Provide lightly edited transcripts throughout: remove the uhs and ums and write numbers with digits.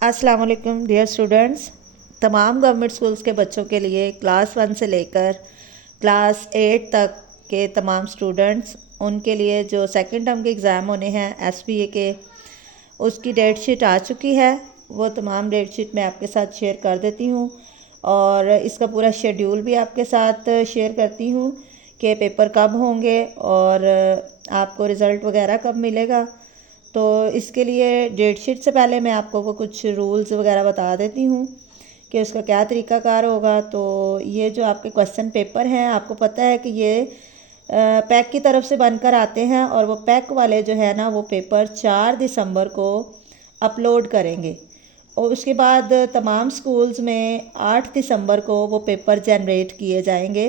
अस्सलाम वालेकुम dear students. तमाम गवर्नमेंट स्कूल्स के बच्चों के लिए क्लास 1 से लेकर क्लास 8 तक के तमाम स्टूडेंट्स उनके लिए जो सेकंड टर्म के एग्ज़ाम होने हैं एसबीए के, उसकी डेट शीट आ चुकी है। वो तमाम डेट शीट मैं आपके साथ शेयर कर देती हूँ और इसका पूरा शेड्यूल भी आपके साथ शेयर करती हूँ कि पेपर कब होंगे और आपको रिज़ल्ट वगैरह कब मिलेगा। तो इसके लिए डेट शीट से पहले मैं आपको वो कुछ रूल्स वगैरह बता देती हूँ कि उसका क्या तरीक़ाकार होगा। तो ये जो आपके क्वेश्चन पेपर हैं, आपको पता है कि ये पैक की तरफ से बनकर आते हैं और वो पैक वाले जो है ना, वो पेपर 4 दिसंबर को अपलोड करेंगे और उसके बाद तमाम स्कूल्स में 8 दिसंबर को वो पेपर जनरेट किए जाएंगे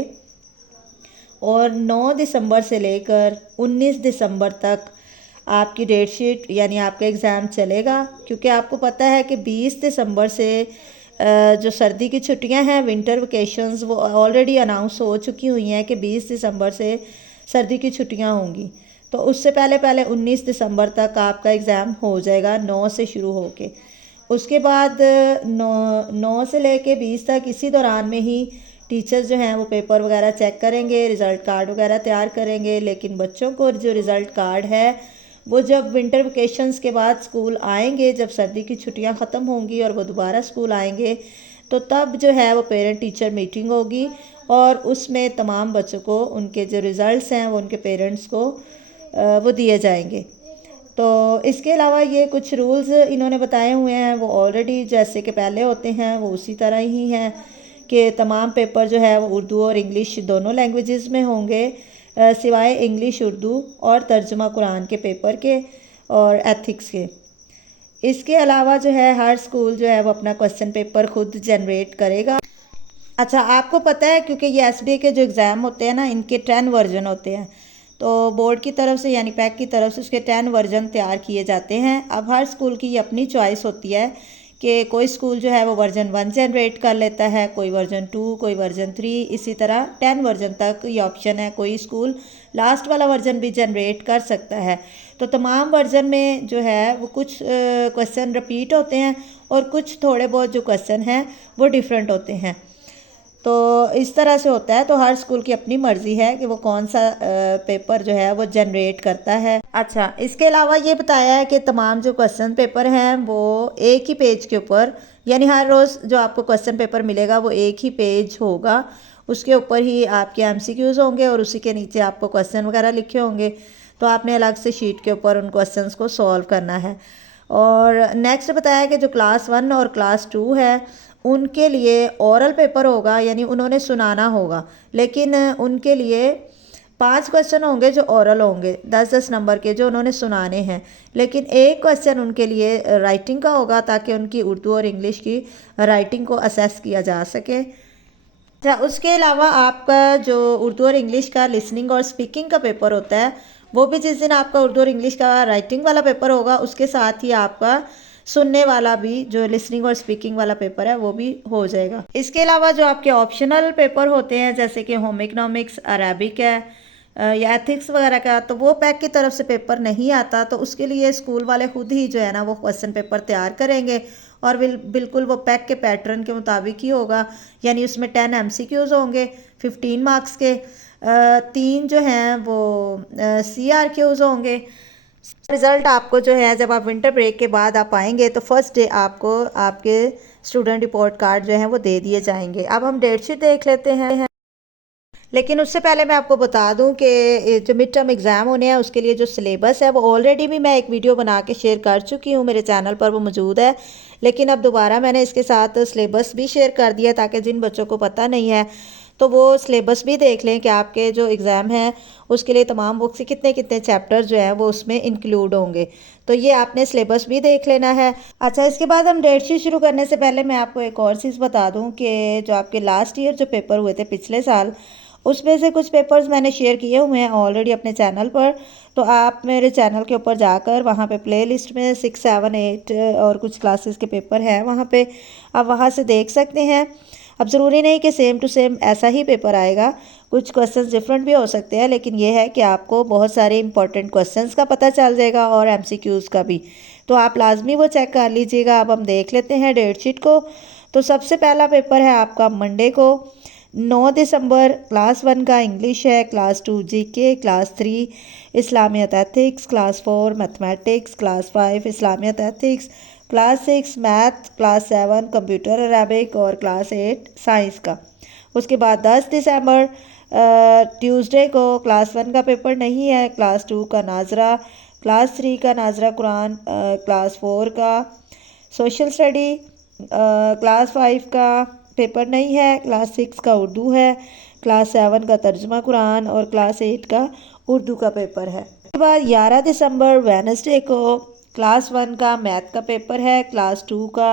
और 9 दिसंबर से लेकर 19 दिसंबर तक आपकी डेट शीट यानी आपका एग्ज़ाम चलेगा। क्योंकि आपको पता है कि 20 दिसंबर से जो सर्दी की छुट्टियां हैं, विंटर वेकेशंस, वो ऑलरेडी अनाउंस हो चुकी हुई हैं कि 20 दिसंबर से सर्दी की छुट्टियां होंगी। तो उससे पहले पहले 19 दिसंबर तक आपका एग्ज़ाम हो जाएगा 9 से शुरू होके। उसके बाद 9 से लेके 20 तक इसी दौरान में ही टीचर्स जो हैं वो पेपर वगैरह चेक करेंगे, रिज़ल्ट कार्ड वगैरह तैयार करेंगे। लेकिन बच्चों को जो रिज़ल्ट कार्ड है वो जब विंटर वेकेशंस के बाद स्कूल आएंगे, जब सर्दी की छुट्टियां ख़त्म होंगी और वो दोबारा स्कूल आएंगे, तो तब जो है वो पेरेंट टीचर मीटिंग होगी और उसमें तमाम बच्चों को उनके जो रिज़ल्ट्स हैं वो उनके पेरेंट्स को वो दिए जाएंगे। तो इसके अलावा ये कुछ रूल्स इन्होंने बताए हुए हैं, वो ऑलरेडी जैसे कि पहले होते हैं वो उसी तरह ही हैं कि तमाम पेपर जो है वो उर्दू और इंग्लिश दोनों लैंग्वेजेस में होंगे, सिवाय इंग्लिश, उर्दू और तर्जुमा कुरान के पेपर के और एथिक्स के। इसके अलावा जो है हर स्कूल जो है वो अपना क्वेश्चन पेपर खुद जनरेट करेगा। अच्छा, आपको पता है क्योंकि ये एसबीए के जो एग्ज़ाम होते हैं ना, इनके 10 वर्जन होते हैं। तो बोर्ड की तरफ से यानी पैक की तरफ से उसके 10 वर्जन तैयार किए जाते हैं। अब हर स्कूल की अपनी चॉइस होती है कि कोई स्कूल जो है वो वर्जन 1 जनरेट कर लेता है, कोई वर्जन 2, कोई वर्जन 3, इसी तरह 10 वर्जन तक ये ऑप्शन है। कोई स्कूल लास्ट वाला वर्जन भी जनरेट कर सकता है। तो तमाम वर्जन में जो है वो कुछ क्वेश्चन रिपीट होते हैं और कुछ थोड़े बहुत जो क्वेश्चन हैं वो डिफरेंट होते हैं। तो इस तरह से होता है। तो हर स्कूल की अपनी मर्ज़ी है कि वो कौन सा पेपर जो है वो जनरेट करता है। अच्छा, इसके अलावा ये बताया है कि तमाम जो क्वेश्चन पेपर हैं वो एक ही पेज के ऊपर, यानी हर रोज़ जो आपको क्वेश्चन पेपर मिलेगा वो एक ही पेज होगा, उसके ऊपर ही आपके एमसीक्यूज़ होंगे और उसी के नीचे आपको क्वेश्चन वगैरह लिखे होंगे। तो आपने अलग से शीट के ऊपर उन क्वेश्चंस को सॉल्व करना है। और नेक्स्ट बताया कि जो क्लास 1 और क्लास 2 है उनके लिए ओरल पेपर होगा, यानी उन्होंने सुनाना होगा। लेकिन उनके लिए 5 क्वेश्चन होंगे जो ओरल होंगे, 10-10 नंबर के, जो उन्होंने सुनाने हैं। लेकिन एक क्वेश्चन उनके लिए राइटिंग का होगा ताकि उनकी उर्दू और इंग्लिश की राइटिंग को असेस किया जा सके। अच्छा, उसके अलावा आपका जो उर्दू और इंग्लिश का लिसनिंग और स्पीकिंग का पेपर होता है, वो भी जिस दिन आपका उर्दू और इंग्लिश का राइटिंग वाला पेपर होगा उसके साथ ही आपका सुनने वाला भी जो लिसनिंग और स्पीकिंग वाला पेपर है वो भी हो जाएगा। इसके अलावा जो आपके ऑप्शनल पेपर होते हैं जैसे कि होम इकोनॉमिक्स, अरेबिक है या एथिक्स वगैरह का, तो वो पैक की तरफ से पेपर नहीं आता। तो उसके लिए स्कूल वाले खुद ही जो है ना वो क्वेश्चन पेपर तैयार करेंगे और बिल्कुल वो पैक के पैटर्न के मुताबिक ही होगा। यानी उसमें 10 एमसीक्यूज़ होंगे 15 मार्क्स के, 3 जो हैं वो CRQs होंगे। रिज़ल्ट आपको जो है जब आप विंटर ब्रेक के बाद आप आएंगे तो फर्स्ट डे आपको आपके स्टूडेंट रिपोर्ट कार्ड जो हैं वो दे दिए जाएंगे। अब हम डेट शीट देख लेते हैं। लेकिन उससे पहले मैं आपको बता दूं कि जो मिड टर्म एग्ज़ाम होने हैं उसके लिए जो सिलेबस है वो ऑलरेडी भी मैं एक वीडियो बना के शेयर कर चुकी हूँ, मेरे चैनल पर वो मौजूद है। लेकिन अब दोबारा मैंने इसके साथ सिलेबस भी शेयर कर दिया ताकि जिन बच्चों को पता नहीं है तो वो सिलेबस भी देख लें कि आपके जो एग्ज़ाम है उसके लिए तमाम बुक्स से कितने कितने चैप्टर जो हैं वो उसमें इंक्लूड होंगे। तो ये आपने सिलेबस भी देख लेना है। अच्छा, इसके बाद हम डेट शीट शुरू करने से पहले मैं आपको एक और चीज़ बता दूं कि जो आपके लास्ट ईयर जो पेपर हुए थे पिछले साल, उसमें से कुछ पेपर्स मैंने शेयर किए हुए हैं ऑलरेडी अपने चैनल पर। तो आप मेरे चैनल के ऊपर जाकर वहाँ पे प्लेलिस्ट में 6, 7, 8 और कुछ क्लासेस के पेपर हैं, वहाँ पे आप वहाँ से देख सकते हैं। अब ज़रूरी नहीं कि सेम टू सेम ऐसा ही पेपर आएगा, कुछ क्वेश्चंस डिफरेंट भी हो सकते हैं। लेकिन ये है कि आपको बहुत सारे इंपॉर्टेंट क्वेश्चंस का पता चल जाएगा और एमसीक्यूज़ का भी। तो आप लाजमी वो चेक कर लीजिएगा। अब हम देख लेते हैं डेट शीट को। तो सबसे पहला पेपर है आपका मंडे को 9 दिसंबर। क्लास 1 का इंग्लिश है, क्लास 2 जीके, क्लास 3 इस्लामियत एथिक्स, क्लास 4 मैथमेटिक्स, क्लास 5 इस्लामियत ethics, class 6 math, class 7 computer Arabic और क्लास 8 साइंस का। उसके बाद 10 दिसंबर ट्यूसडे को क्लास 1 का पेपर नहीं है, क्लास 2 का नाजरा, क्लास 3 का नाजरा कुरान, क्लास 4 का सोशल स्टडी, क्लास 5 का पेपर नहीं है, क्लास 6 का उर्दू है, क्लास 7 का तर्जुमा कुरान और क्लास 8 का उर्दू का पेपर है। उसके बाद 11 दिसंबर वेडनेसडे को क्लास 1 का मैथ का पेपर है, क्लास 2 का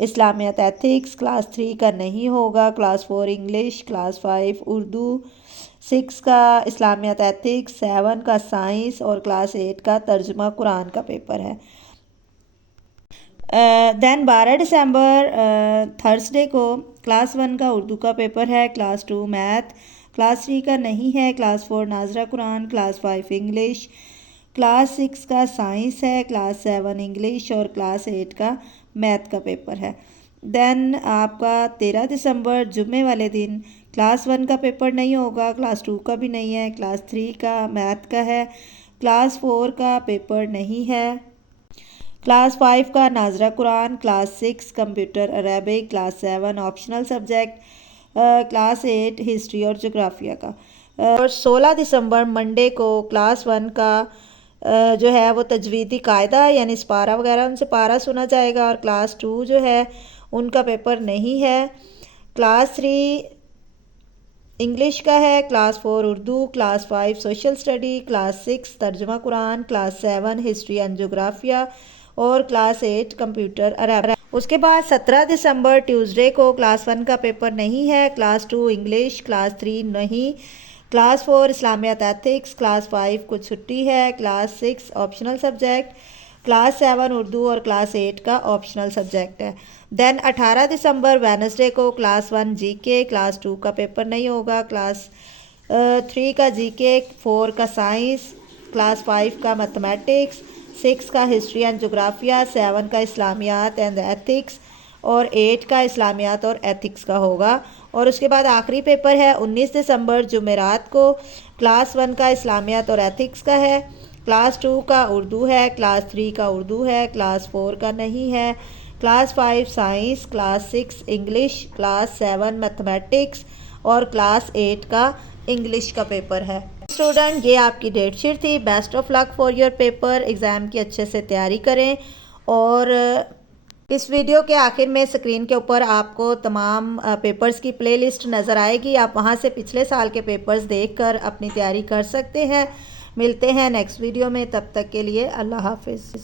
इस्लामियत एथिक्स, क्लास 3 का नहीं होगा, क्लास 4 इंग्लिश, क्लास 5 उर्दू, 6 का इस्लामियत एथिक्स, 7 का साइंस और क्लास 8 का तर्जुमा कुरान का पेपर है। देन 12 दिसंबर थर्सडे को क्लास 1 का उर्दू का पेपर है, क्लास 2 मैथ, क्लास 3 का नहीं है, क्लास 4 नाजरा कुरान, क्लास 5 इंग्लिश, क्लास 6 का साइंस है, क्लास 7 इंग्लिश और क्लास 8 का मैथ का पेपर है। देन आपका 13 दिसंबर जुम्मे वाले दिन क्लास 1 का पेपर नहीं होगा, क्लास 2 का भी नहीं है, क्लास 3 का मैथ का है, क्लास 4 का पेपर नहीं है, क्लास 5 का नाजरा कुरान, class 6 computer Arabic, class 7 optional subject, class 8 history और जोग्राफिया का। और 16 दिसंबर मंडे को क्लास 1 का जो है वो तजवीदी कायदा यानी स्पारा वगैरह उनसे पारा सुना जाएगा और क्लास 2 जो है उनका पेपर नहीं है। क्लास 3 इंग्लिश का है, class 4 Urdu, class 5 social study, class 6 तर्जुमा कुरान, क्लास 7 हिस्ट्री एंड जोग्राफिया और क्लास 8 कंप्यूटर अरेबिक। उसके बाद 17 दिसंबर ट्यूसडे को क्लास 1 का पेपर नहीं है, क्लास 2 इंग्लिश, क्लास 3 नहीं, क्लास 4 इस्लामियत एथिक्स, क्लास 5 को छुट्टी है, class 6 optional subject, class 7 Urdu और क्लास 8 का ऑप्शनल सब्जेक्ट है। देन 18 दिसंबर वेडनेसडे को क्लास 1 जीके, क्लास 2 का पेपर नहीं होगा, क्लास 3 का जीके, 4 का साइंस, क्लास 5 का मैथमेटिक्स, 6 का हिस्ट्री एंड जोग्राफिया, 7 का इस्लामियात एंड एथिक्स और 8 का इस्लामियात और एथिक्स का होगा। और उसके बाद आखिरी पेपर है 19 दिसंबर जुमेरात को क्लास 1 का इस्लामियात और एथिक्स का है, क्लास 2 का उर्दू है, क्लास 3 का उर्दू है, क्लास 4 का नहीं है, class 5 science, class 6 English, class 7 mathematics और क्लास 8 का इंग्लिश का पेपर है। स्टूडेंट ये आपकी डेट शीट थी। Best of luck for your paper. Exam की अच्छे से तैयारी करें। और इस वीडियो के आखिर में स्क्रीन के ऊपर आपको तमाम पेपर्स की प्लेलिस्ट नज़र आएगी। आप वहां से पिछले साल के पेपर्स देखकर अपनी तैयारी कर सकते हैं। मिलते हैं नेक्स्ट वीडियो में, तब तक के लिए अल्लाह हाफिज़।